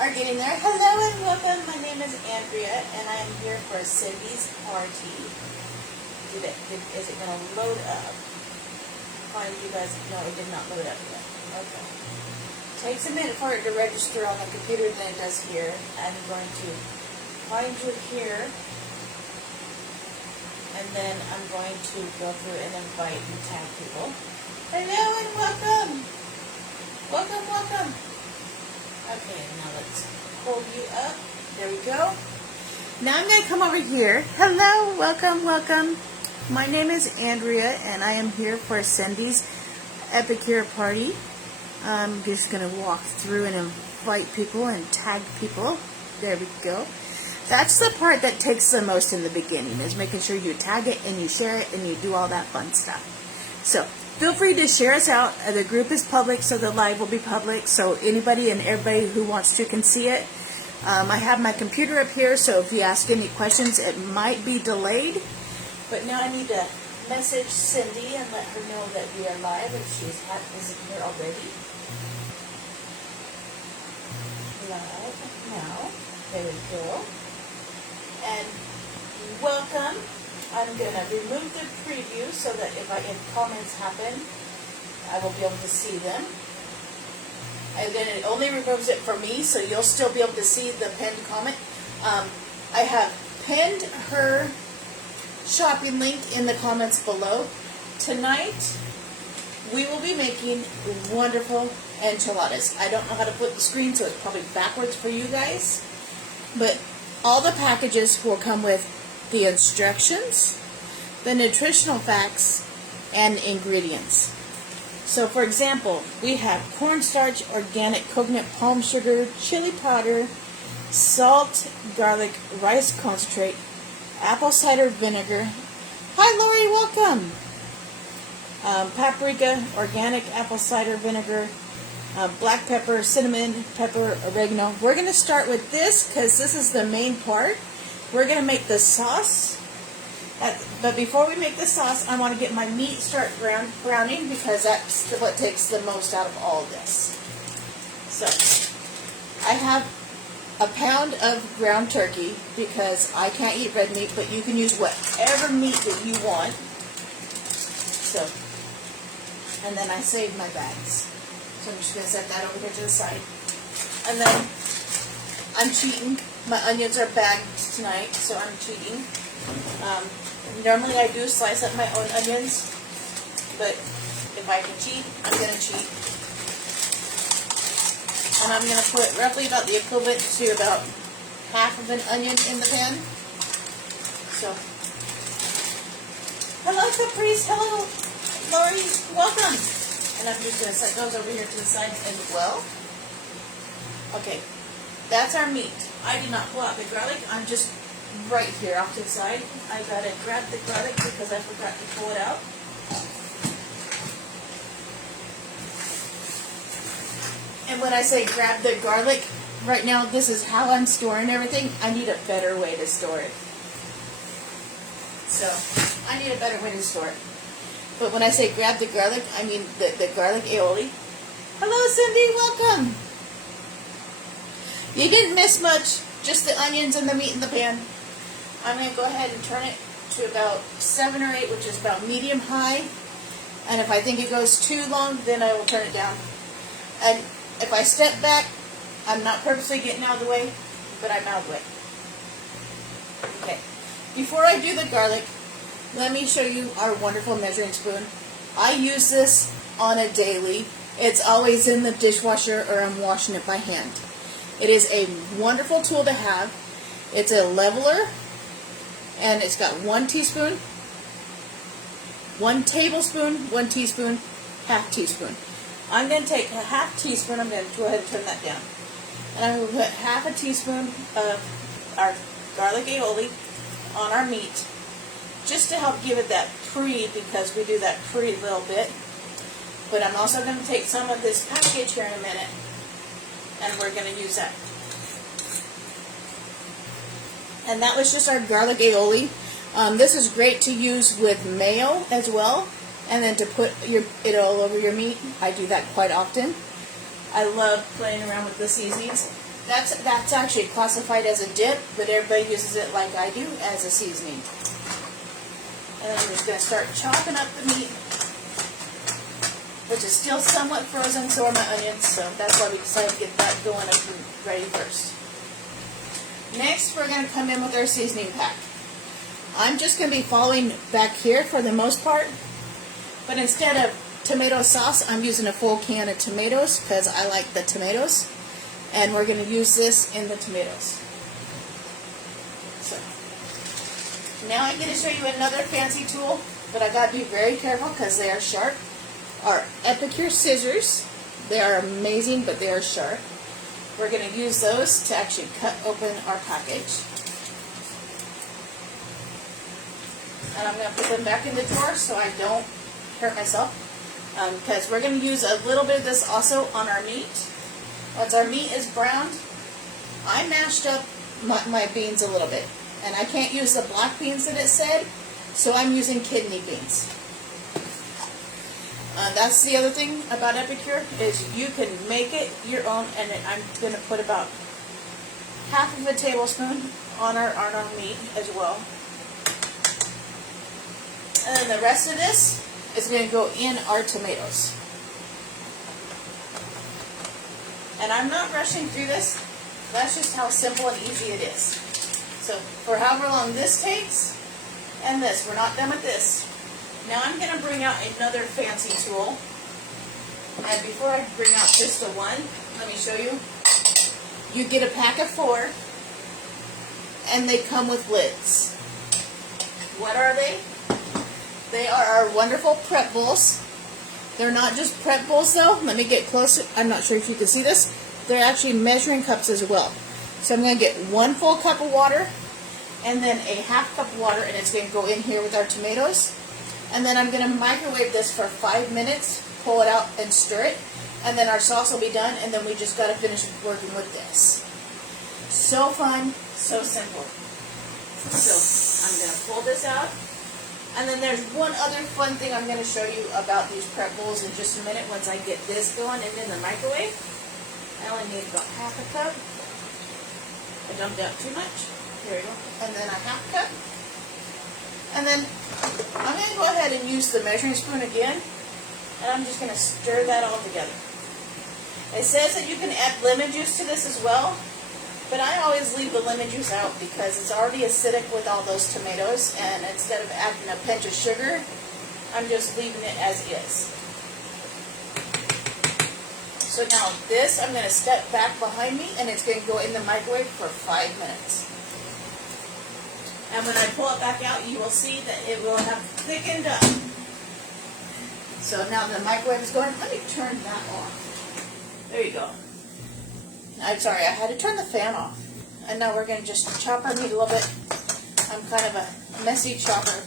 are getting there. Hello and welcome. My name is Andrea, and I am here for Cindy's party. Is it going to load up? Fine, you guys. No, it did not load up yet. Okay. Takes a minute for it to register on the computer than it does here. I'm going to find you here, and then I'm going to go through and invite and tag people. Hello and welcome. Welcome, welcome. Okay, now let's hold you up. There we go. Now I'm going to come over here. Hello, welcome, welcome. My name is Andrea, and I am here for Cindy's epicure party. I'm just going to walk through and invite people and tag people. There we go. That's the part that takes the most in the beginning, is making sure you tag it and you share it and you do all that fun stuff. So feel free to share us out. The group is public, so the live will be public, so anybody and everybody who wants to can see it. I have my computer up here, so if you ask any questions, it might be delayed. But now I need to message Cindy and let her know that we are live, if she isn't here already. Live now. There we go. And welcome. I'm going to remove the preview so that if comments happen, I will be able to see them. And then it only removes it for me, so you'll still be able to see the pinned comment. I have pinned her shopping link in the comments below. Tonight, we will be making wonderful enchiladas. I don't know how to put the screen, so it's probably backwards for you guys. But all the packages will come with the instructions, the nutritional facts, and ingredients. So for example, we have cornstarch, organic coconut palm sugar, chili powder, salt, garlic, rice concentrate, apple cider vinegar. Hi Lori, welcome. Paprika, organic apple cider vinegar, black pepper, cinnamon, pepper, oregano. We're going to start with this because this is the main part. We're going to make the sauce. But before we make the sauce, I want to get my meat start browning because that's what takes the most out of all of this. So, I have a pound of ground turkey because I can't eat red meat, but you can use whatever meat that you want. So, and then I saved my bags. So I'm just going to set that over here to the side. And then I'm cheating. My onions are bagged tonight, so I'm cheating. Normally I do slice up my own onions, but if I can cheat, I'm going to cheat. And I'm going to put roughly about the equivalent to about half of an onion in the pan. So, hello Caprice, hello Lori, welcome. And I'm just going to set those over here to the side as well. Okay, that's our meat. I did not pull out the garlic. I'm just right here off to the side. I got to grab the garlic because I forgot to pull it out. And when I say grab the garlic, right now this is how I'm storing everything. I need a better way to store it. So, I need a better way to store it. But when I say grab the garlic, I mean the garlic aioli. Hello Cindy, welcome. You didn't miss much, just the onions and the meat in the pan. I'm going to go ahead and turn it to about 7 or 8, which is about medium high. And if I think it goes too long, then I will turn it down. And if I step back, I'm not purposely getting out of the way, but I'm out of the way. Okay, before I do the garlic, let me show you our wonderful measuring spoon. I use this on a daily. It's always in the dishwasher or I'm washing it by hand. It is a wonderful tool to have. It's a leveler, and it's got 1 teaspoon, 1 tablespoon, 1 teaspoon, half teaspoon. I'm going to take a half teaspoon. I'm going to go ahead and turn that down. And I'm going to put half a teaspoon of our garlic aioli on our meat, just to help give it that pre, because we do that pre a little bit. But I'm also going to take some of this package here in a minute, and we're going to use that. And that was just our garlic aioli. This is great to use with mayo as well, and then to put it all over your meat. I do that quite often. I love playing around with the seasonings. That's actually classified as a dip, but everybody uses it like I do as a seasoning. And I'm just going to start chopping up the meat, which is still somewhat frozen, so are my onions, so that's why we decided to get that going up and ready first. Next, we're going to come in with our seasoning pack. I'm just going to be following back here for the most part, but instead of tomato sauce, I'm using a full can of tomatoes because I like the tomatoes, and we're going to use this in the tomatoes. So, now I'm going to show you another fancy tool, but I got to be very careful because they are sharp. Our epicure scissors. They are amazing, but they are sharp. We're going to use those to actually cut open our package. And I'm going to put them back in the drawer so I don't hurt myself. Because we're going to use a little bit of this also on our meat. Once our meat is browned, I mashed up my beans a little bit. And I can't use the black beans that it said, so I'm using kidney beans. That's the other thing about epicure, is you can make it your own, and I'm going to put about half of a tablespoon on our meat as well. And then the rest of this is going to go in our tomatoes. And I'm not rushing through this. That's just how simple and easy it is. So for however long this takes, and this, we're not done with this. Now I'm going to bring out another fancy tool. And before I bring out just the one, let me show you. You get a pack of 4, and they come with lids. What are they? They are our wonderful prep bowls. They're not just prep bowls though. Let me get closer. I'm not sure if you can see this. They're actually measuring cups as well. So I'm going to get 1 full cup of water, and then a half cup of water, and it's going to go in here with our tomatoes. And then I'm going to microwave this for 5 minutes, pull it out and stir it, and then our sauce will be done, and then we just got to finish working with this. So fun, so simple. So I'm going to pull this out, and then there's one other fun thing I'm going to show you about these prep bowls in just a minute once I get this going and in the microwave. I only need about half a cup. I dumped out too much. There we go. And then a half cup. And then I'm going to go ahead and use the measuring spoon again, and I'm just going to stir that all together. It says that you can add lemon juice to this as well, but I always leave the lemon juice out because it's already acidic with all those tomatoes, and instead of adding a pinch of sugar, I'm just leaving it as is. So now this, I'm going to step back behind me, and it's going to go in the microwave for 5 minutes. And when I pull it back out, you will see that it will have thickened up. So now the microwave is going. Let me turn that off. There you go. I'm sorry, I had to turn the fan off. And now we're going to just chop our meat a little bit. I'm kind of a messy chopper.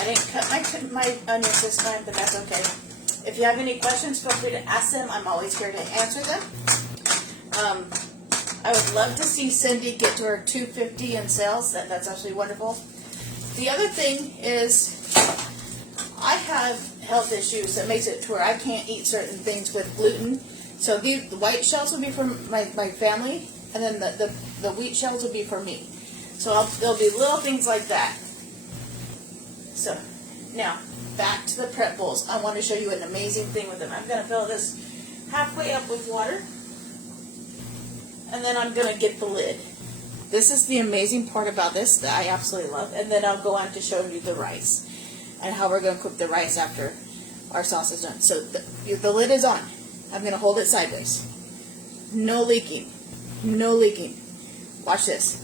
I didn't cut my onions this time, but that's okay. If you have any questions, feel free to ask them. I'm always here to answer them. I would love to see Cindy get to her 250 in sales. That's absolutely wonderful. The other thing is I have health issues that makes it to where I can't eat certain things with gluten. So the white shells will be for my family, and then the wheat shells will be for me. So there'll be little things like that. So now back to the prep bowls. I want to show you an amazing thing with them. I'm going to fill this halfway up with water. And then I'm going to get the lid. This is the amazing part about this that I absolutely love. And then I'll go on to show you the rice and how we're going to cook the rice after our sauce is done. So the lid is on. I'm going to hold it sideways. No leaking. No leaking. Watch this.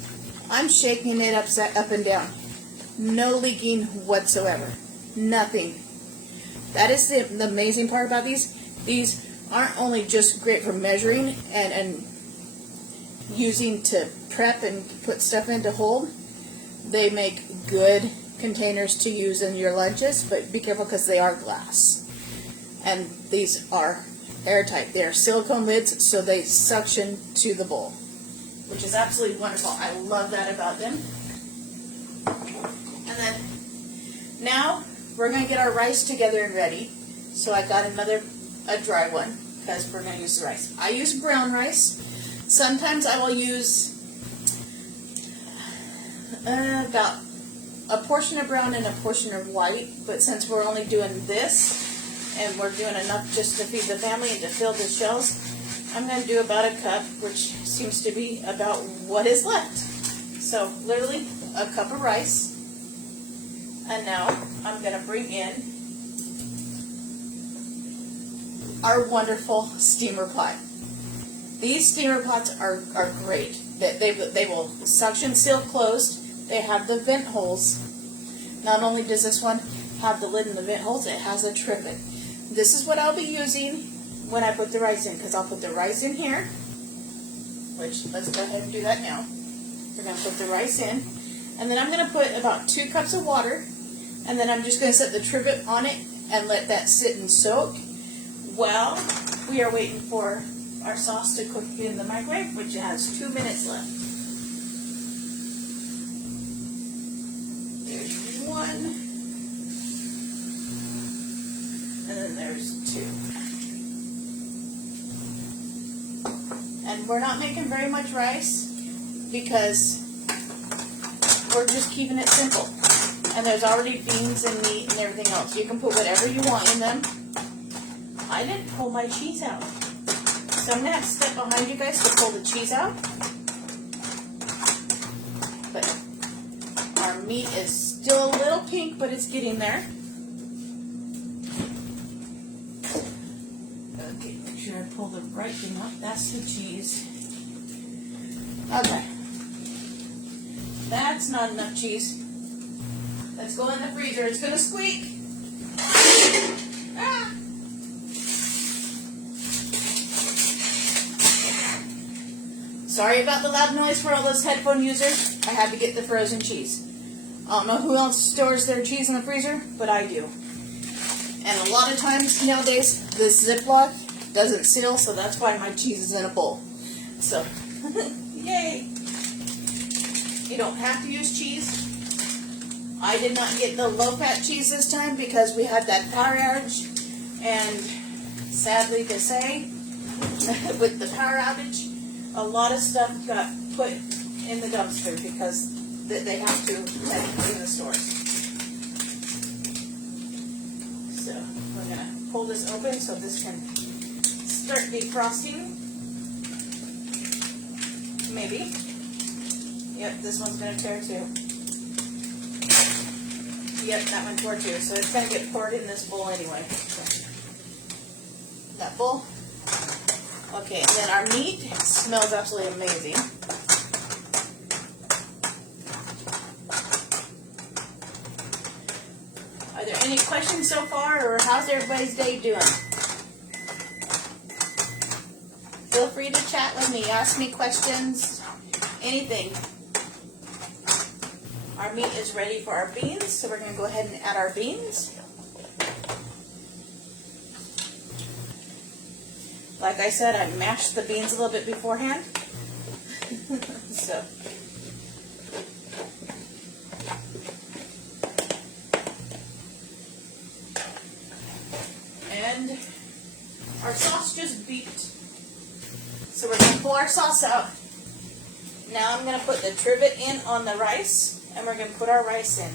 I'm shaking it up and down. No leaking whatsoever. Nothing. That is the amazing part about these. These aren't only just great for measuring and using to prep and put stuff in to hold. They make good containers to use in your lunches, but be careful because they are glass. And these are airtight. They are silicone lids, so they suction to the bowl, which is absolutely wonderful. I love that about them. And then now we're going to get our rice together and ready. So I got a dry one because we're going to use the rice. I use brown rice. Sometimes I will use about a portion of brown and a portion of white, but since we're only doing this and we're doing enough just to feed the family and to fill the shells, I'm going to do about a cup, which seems to be about what is left. So literally a cup of rice. And now I'm going to bring in our wonderful steamer pot. These steamer pots are great. They will suction seal closed. They have the vent holes. Not only does this one have the lid and the vent holes, it has a trivet. This is what I'll be using when I put the rice in, because I'll put the rice in here, which let's go ahead and do that now. We're going to put the rice in, and then I'm going to put about 2 cups of water, and then I'm just going to set the trivet on it and let that sit and soak while we are waiting for our sauce to cook in the microwave, which has 2 minutes left. There's 1, and then there's 2. And we're not making very much rice because we're just keeping it simple. And there's already beans and meat and everything else. You can put whatever you want in them. I didn't pull my cheese out. So I'm going to have to step behind you guys to pull the cheese out. But our meat is still a little pink, but it's getting there. Okay, make sure I pull the right thing up. That's the cheese. Okay. That's not enough cheese. Let's go in the freezer. It's going to squeak. Ah. Sorry about the loud noise for all those headphone users. I had to get the frozen cheese. I don't know who else stores their cheese in the freezer, but I do. And a lot of times nowadays, this Ziploc doesn't seal, so that's why my cheese is in a bowl. So, yay! You don't have to use cheese. I did not get the low-fat cheese this time because we had that power outage, and sadly to say, with the power outage, a lot of stuff got put in the dumpster because they have to technically in the stores. So we're going to pull this open so this can start defrosting. Maybe. Yep, this one's going to tear too. Yep, that one tore too. So it's going to get poured in this bowl anyway. So, that bowl. Okay, and then our meat smells absolutely amazing. Are there any questions so far, or how's everybody's day doing? Feel free to chat with me, ask me questions, anything. Our meat is ready for our beans, so we're going to go ahead and add our beans. Like I said, I mashed the beans a little bit beforehand. So. And our sauce just beeped. So we're going to pull our sauce out. Now I'm going to put the trivet in on the rice, and we're going to put our rice in.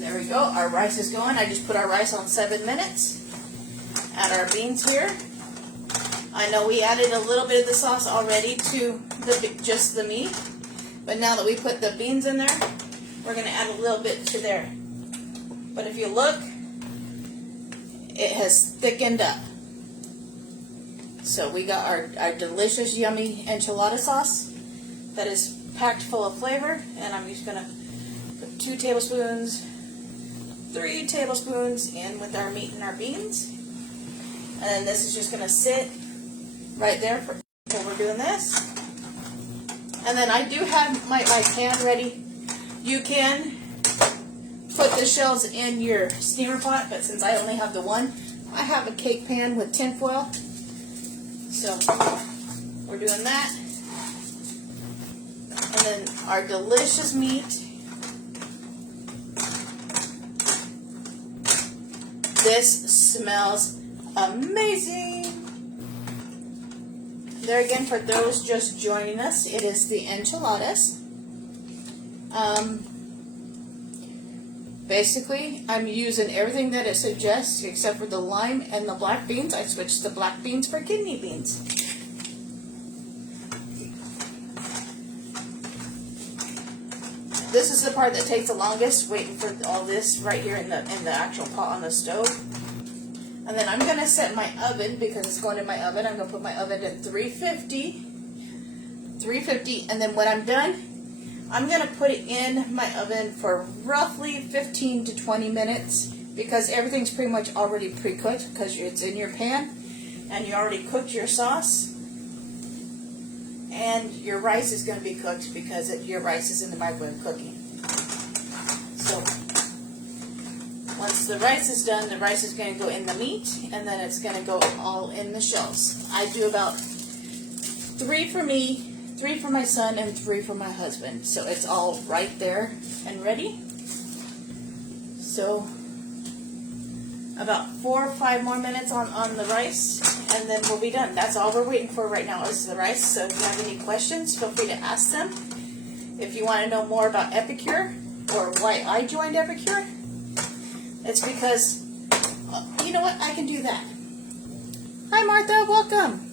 There we go. Our rice is going. I just put our rice on 7 minutes. Add our beans here. I know we added a little bit of the sauce already to just the meat, but now that we put the beans in there, we're going to add a little bit to there. But if you look, it has thickened up. So we got our delicious, yummy enchilada sauce that is packed full of flavor, and I'm just going to put 2 tablespoons, 3 tablespoons in with our meat and our beans. And then this is just going to sit right there while we're doing this. And then I do have my pan ready. You can put the shells in your steamer pot, but since I only have the one, I have a cake pan with tin foil. So we're doing that. And then our delicious meat This smells amazing. There again, for those just joining us, it is the enchiladas. Basically, I'm using everything that it suggests except for the lime and the black beans. I switched the black beans for kidney beans. This is the part that takes the longest, waiting for all this right here in the actual pot on the stove. And then I'm going to set my oven, because it's going in my oven. I'm going to put my oven at 350. And then when I'm done, I'm going to put it in my oven for roughly 15 to 20 minutes, because everything's pretty much already pre-cooked, because it's in your pan and you already cooked your sauce. And your rice is going to be cooked because your rice is in the microwave cooking. So once the rice is done, the rice is going to go in the meat, and then it's going to go all in the shells. I do about 3 for me, 3 for my son, and 3 for my husband. So it's all right there and ready. So about 4 or 5 more minutes on the rice, and then we'll be done. That's all we're waiting for right now is the rice. So if you have any questions, feel free to ask them. If you want to know more about Epicure or why I joined Epicure, it's because, you know what, I can do that. Hi Martha, welcome.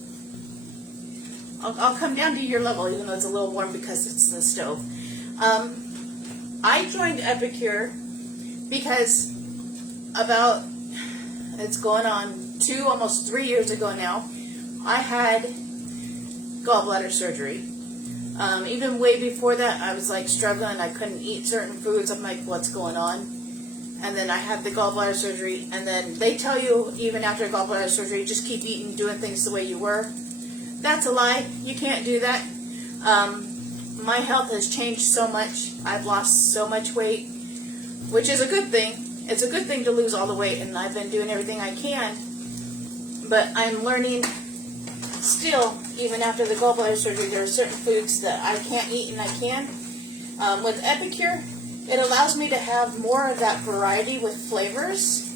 I'll come down to your level, even though it's a little warm because it's the stove. I joined Epicure because it's going on 2, almost 3 years ago now, I had gallbladder surgery. Even way before that, I was like struggling. I couldn't eat certain foods. I'm like, what's going on? And then I had the gallbladder surgery, and then they tell you even after gallbladder surgery, just keep eating, doing things the way you were. That's a lie. You can't do that. My health has changed so much. I've lost so much weight, which is a good thing. It's a good thing to lose all the weight, and I've been doing everything I can. But I'm learning still, even after the gallbladder surgery, there are certain foods that I can't eat and I can. With Epicure, it allows me to have more of that variety with flavors.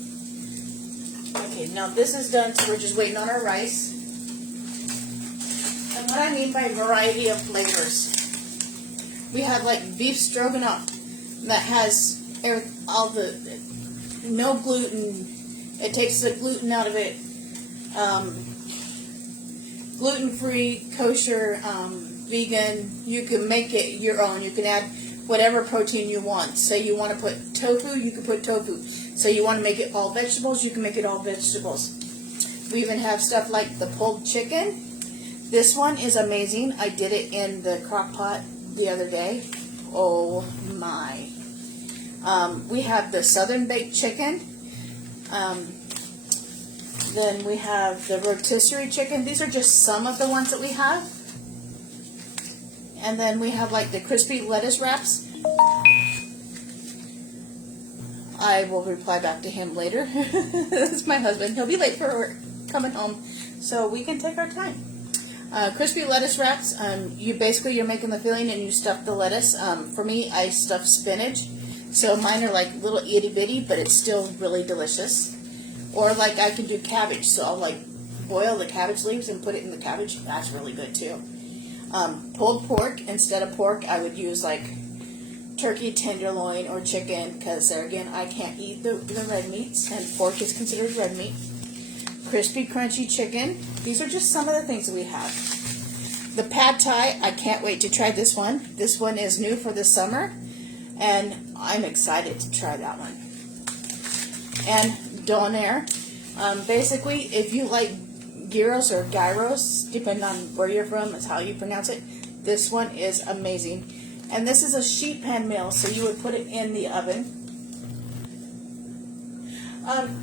Okay, now this is done, so we're just waiting on our rice. And what I mean by variety of flavors, we have like beef stroganoff that has all the no gluten. It takes the gluten out of it. Gluten-free, kosher, vegan. You can make it your own. You can add whatever protein you want. Say you want to put tofu, you can put tofu. Say you want to make it all vegetables, you can make it all vegetables. We even have stuff like the pulled chicken. This one is amazing. I did it in the crock pot the other day. Oh my. We have the southern baked chicken. Then we have the rotisserie chicken. These are just some of the ones that we have. And then we have like the crispy lettuce wraps. I will reply back to him later. That's my husband. He'll be late for work, coming home, so we can take our time. Crispy lettuce wraps. You're making the filling and you stuff the lettuce. For me, I stuff spinach. So mine are like little itty bitty, but it's still really delicious. Or like I can do cabbage, so I'll like boil the cabbage leaves and put it in the cabbage. That's really good too. Pulled pork, instead of pork, I would use like turkey tenderloin or chicken, because there again, I can't eat the red meats, and pork is considered red meat. Crispy crunchy chicken. These are just some of the things that we have. The pad thai, I can't wait to try this one. This one is new for the summer, and I'm excited to try that one. And donair. Basically, if you like gyros or gyros, depending on where you're from, that's how you pronounce it. This one is amazing. And this is a sheet pan meal, so you would put it in the oven.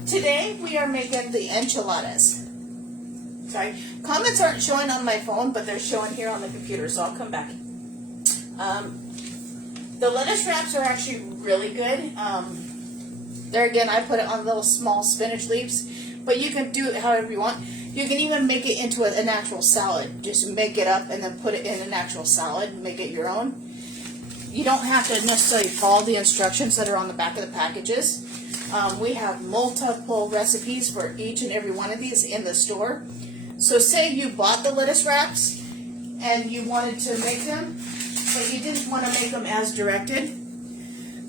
Today, we are making the enchiladas. Sorry, comments aren't showing on my phone, but they're showing here on the computer, so I'll come back. The lettuce wraps are actually really good. There again, I put it on little small spinach leaves, but you can do it however you want. You can even make it into an actual salad. Just make it up and then put it in an actual salad and make it your own. You don't have to necessarily follow the instructions that are on the back of the packages. We have multiple recipes for each and every one of these in the store. So say you bought the lettuce wraps and you wanted to make them, but you didn't want to make them as directed.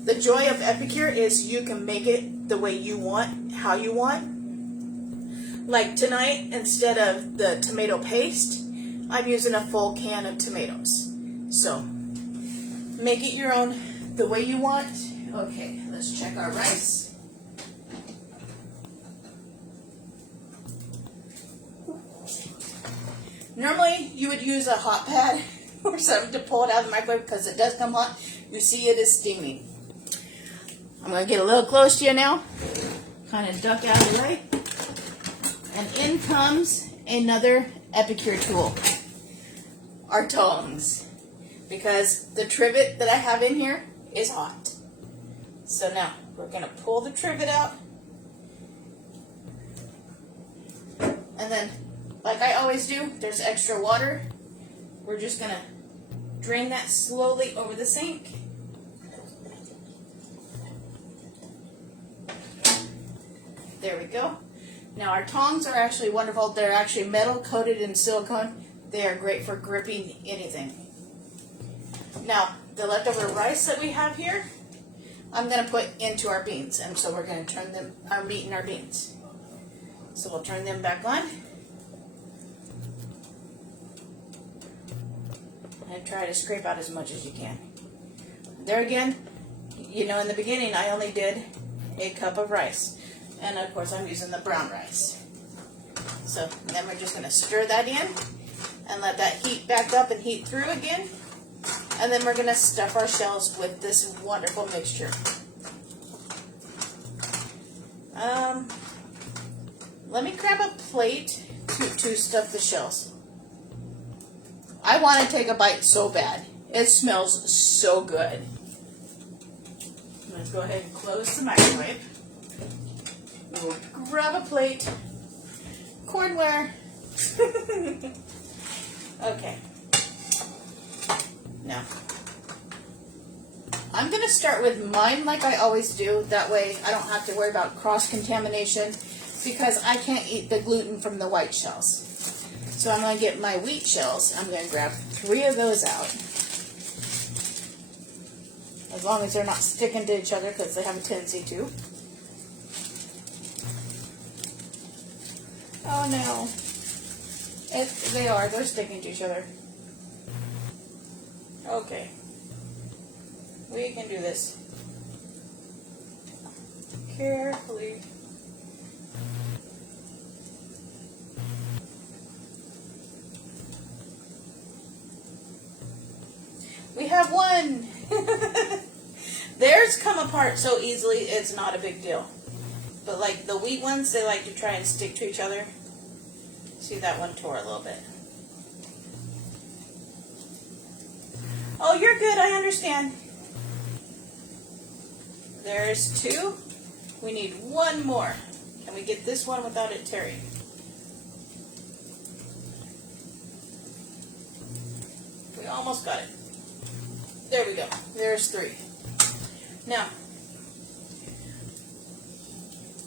The joy of epicure is you can make it the way you want, how you want. Like tonight, instead of the tomato paste, I'm using a full can of tomatoes. So make it your own, the way you want. Okay, let's check our rice. Normally, you would use a hot pad or something to pull it out of the microwave because it does come hot. You see it is steaming. I'm going to get a little close to you now. Kind of duck out of the way. And in comes another epicure tool. Our tongs. Because the trivet that I have in here is hot. So now, we're going to pull the trivet out. And then, like I always do, there's extra water. We're just going to drain that slowly over the sink. There we go. Now our tongs are actually wonderful. They're actually metal coated in silicone. They are great for gripping anything. Now, the leftover rice that we have here, I'm going to put into our beans. And so we're going to turn them, our meat and our beans. So we'll turn them back on. And try to scrape out as much as you can. There again, you know, in the beginning I only did a cup of rice. And of course I'm using the brown rice. So then we're just going to stir that in and let that heat back up and heat through again. And then we're going to stuff our shells with this wonderful mixture. Let me grab a plate to stuff the shells. I want to take a bite so bad. It smells so good. Let's go ahead and close the microwave. We'll grab a plate. Cornware. Okay. Now, I'm going to start with mine like I always do. That way I don't have to worry about cross-contamination because I can't eat the gluten from the white shells. So I'm going to get my wheat shells. I'm going to grab 3 of those out. As long as they're not sticking to each other because they have a tendency to. Oh no. They are. They're sticking to each other. Okay. We can do this. Carefully. We have one. Theirs come apart so easily, it's not a big deal. But like the wheat ones, they like to try and stick to each other. See, that one tore a little bit. Oh, you're good, I understand. There's 2. We need 1 more. Can we get this one without it tearing? We almost got it. There we go. There's 3. Now,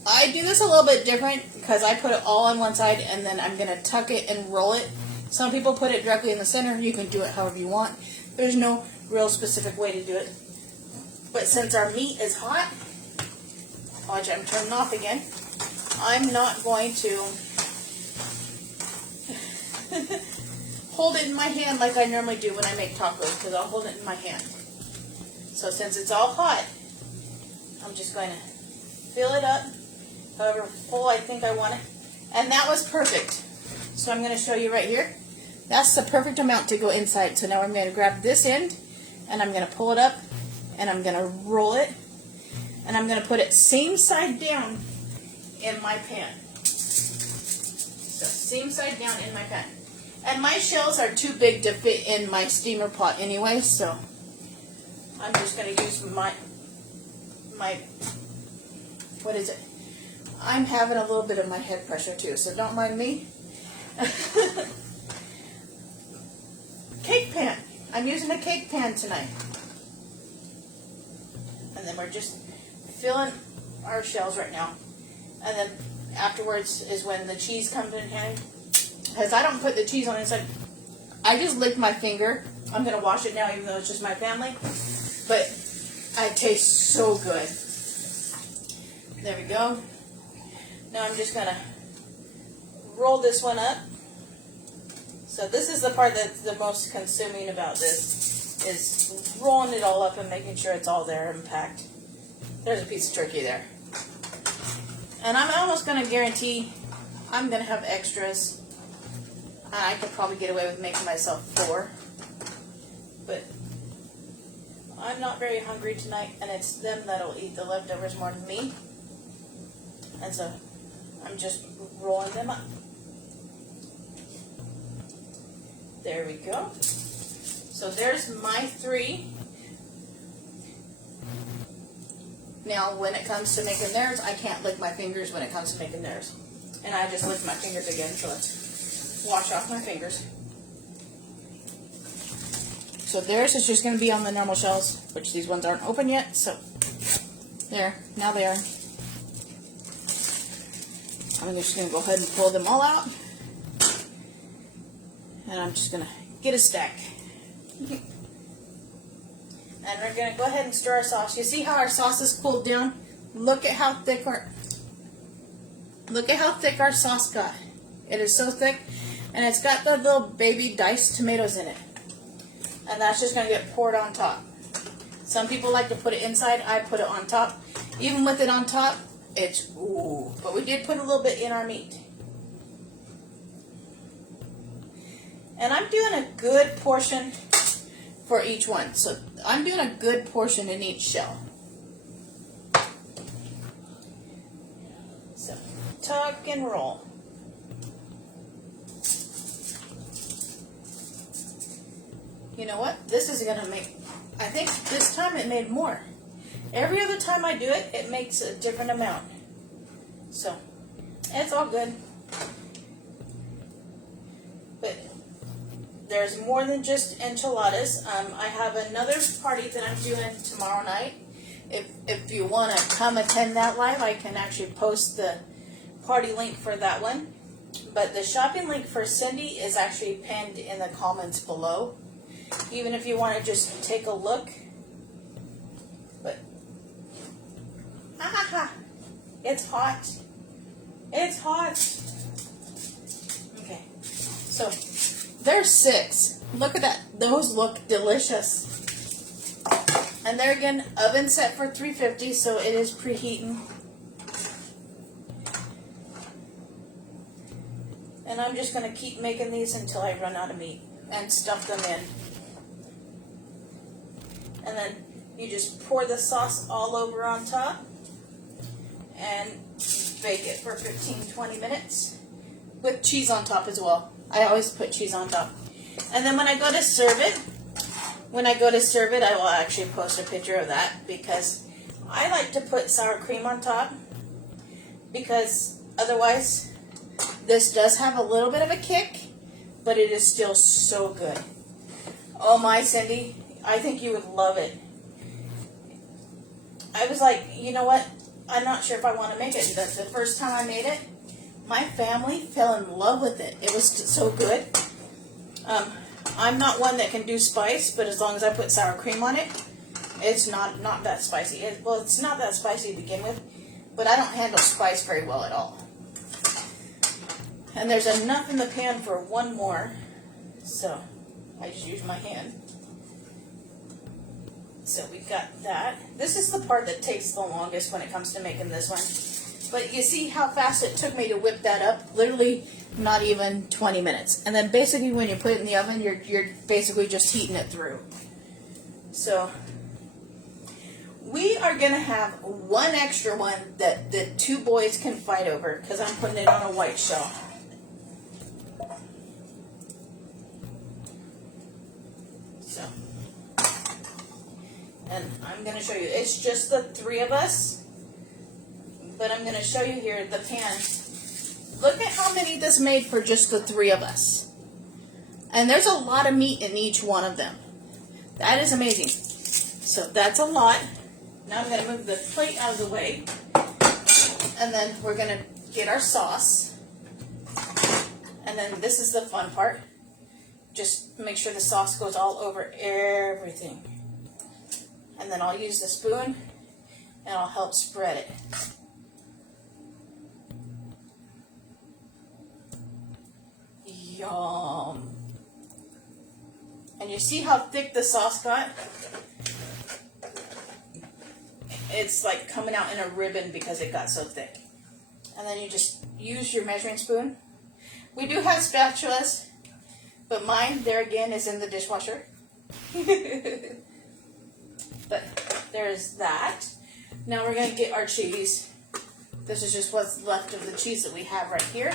I do this a little bit different because I put it all on one side and then I'm going to tuck it and roll it. Some people put it directly in the center. You can do it however you want. There's no real specific way to do it. But since our meat is hot, watch, I'm turning off again. I'm not going to hold it in my hand like I normally do when I make tacos because I'll hold it in my hand. So since it's all hot, I'm just going to fill it up however full I think I want it. And that was perfect. So I'm going to show you right here. That's the perfect amount to go inside. So now I'm going to grab this end and I'm going to pull it up and I'm going to roll it and I'm going to put it same side down in my pan. So same side down in my pan. And my shells are too big to fit in my steamer pot anyway, so I'm just going to use my, what is it? I'm having a little bit of my head pressure too, so don't mind me. Cake pan. I'm using a cake pan tonight. And then we're just filling our shells right now. And then afterwards is when the cheese comes in handy. Because I don't put the cheese on inside. I just lick my finger. I'm going to wash it now even though it's just my family. But it tastes so good. There we go. Now I'm just going to roll this one up. So this is the part that's the most consuming about this, is rolling it all up and making sure it's all there and packed. There's a piece of turkey there. And I'm almost going to guarantee I'm going to have extras. I could probably get away with making myself 4. But I'm not very hungry tonight, and it's them that'll eat the leftovers more than me. And so I'm just rolling them up. There we go. So there's my 3. Now, when it comes to making theirs, I can't lick my fingers when it comes to making theirs. And I just licked my fingers again, so let's wash off my fingers. So theirs is just going to be on the normal shells, which these ones aren't open yet, so there, now they are. I'm just going to go ahead and pull them all out. And I'm just going to get a stack. And we're going to go ahead and stir our sauce. You see how our sauce is cooled down? Look at how thick our sauce got. It is so thick. And it's got the little baby diced tomatoes in it. And that's just going to get poured on top. Some people like to put it inside. I put it on top. Even with it on top, it's ooh. But we did put a little bit in our meat. And I'm doing a good portion for each one. So I'm doing a good portion in each shell. So tuck and roll. You know what? This is going to make, I think this time it made more. Every other time I do it, it makes a different amount. So it's all good. But there's more than just enchiladas. I have another party that I'm doing tomorrow night. If you want to come attend that live, I can actually post the party link for that one. But the shopping link for Cindy is actually pinned in the comments below. Even if you want to just take a look. But, it's hot. It's hot. Okay, so there's 6. Look at that. Those look delicious. And there again, oven set for 350, so it is preheating. And I'm just going to keep making these until I run out of meat and stuff them in. And then you just pour the sauce all over on top and bake it for 15-20 minutes with cheese on top as well. I always put cheese on top. And then when I go to serve it, I will actually post a picture of that because I like to put sour cream on top because otherwise this does have a little bit of a kick, but it is still so good. Oh my, Cindy, I think you would love it. I was like, you know what? I'm not sure if I want to make it. But the first time I made it, my family fell in love with it. It was so good. I'm not one that can do spice, but as long as I put sour cream on it, it's not that spicy. It's not that spicy to begin with, but I don't handle spice very well at all. And there's enough in the pan for one more, so I just use my hand. So we got that. This is the part that takes the longest when it comes to making this one. But you see how fast it took me to whip that up? Literally not even 20 minutes. And then basically when you put it in the oven, you're basically just heating it through. So we are going to have one extra one that the 2 boys can fight over because I'm putting it on a white shell. So, and I'm going to show you. It's just the 3 of us. But I'm going to show you here the pan. Look at how many this made for just the 3 of us. And there's a lot of meat in each one of them. That is amazing. So that's a lot. Now I'm going to move the plate out of the way. And then we're going to get our sauce. And then this is the fun part. Just make sure the sauce goes all over everything. And then I'll use the spoon and I'll help spread it. Yum. And you see how thick the sauce got? It's like coming out in a ribbon because it got so thick. And then you just use your measuring spoon. We do have spatulas, but mine, there again, is in the dishwasher. But there's that. Now we're going to get our cheese. This is just what's left of the cheese that we have right here.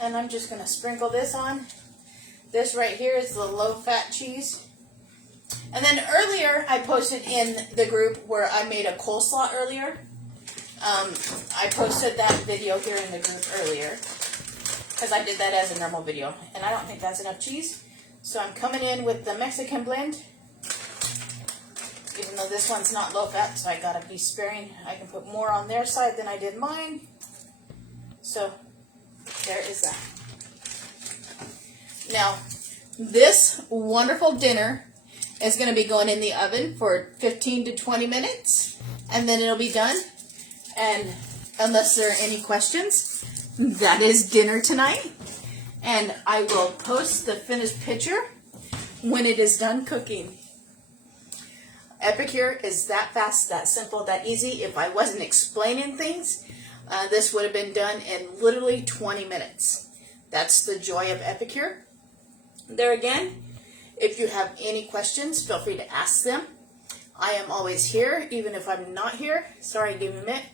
And I'm just going to sprinkle this on. This right here is the low-fat cheese. And then earlier, I posted in the group where I made a coleslaw earlier. I posted that video here in the group earlier because I did that as a normal video. And I don't think that's enough cheese. So I'm coming in with the Mexican blend. Even though this one's not low-fat, so I got to be sparing. I can put more on their side than I did mine. So there is that. Now, this wonderful dinner is going to be going in the oven for 15 to 20 minutes, and then it'll be done. And unless there are any questions, that is dinner tonight. And I will post the finished picture when it is done cooking. Epicure is that fast, that simple, that easy. If I wasn't explaining things, this would have been done in literally 20 minutes. That's the joy of Epicure. There again, if you have any questions, feel free to ask them. I am always here, even if I'm not here. Sorry, give me a minute.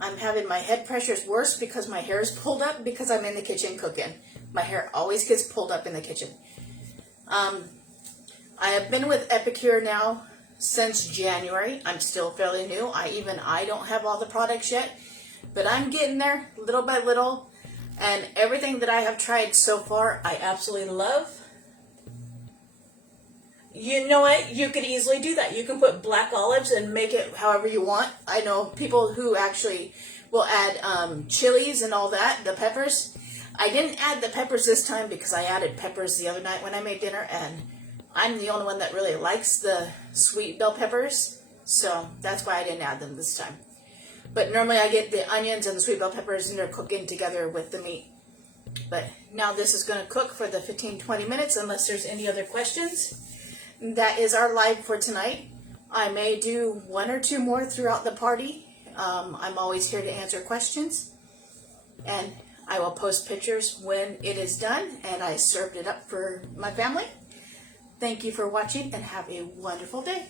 I'm having my head pressures worse because my hair is pulled up because I'm in the kitchen cooking. My hair always gets pulled up in the kitchen. I have been with Epicure now since January. I'm still fairly new. I don't have all the products yet, but I'm getting there little by little. And everything that I have tried so far, I absolutely love. You know what? You could easily do that. You can put black olives and make it however you want. I know people who actually will add chilies and all that, the peppers. I didn't add the peppers this time because I added peppers the other night when I made dinner, and I'm the only one that really likes the sweet bell peppers, so that's why I didn't add them this time. But normally I get the onions and the sweet bell peppers and they're cooking together with the meat. But now this is going to cook for the 15-20 minutes unless there's any other questions. That is our live for tonight. I may do one or two more throughout the party. I'm always here to answer questions. And I will post pictures when it is done and I served it up for my family. Thank you for watching and have a wonderful day.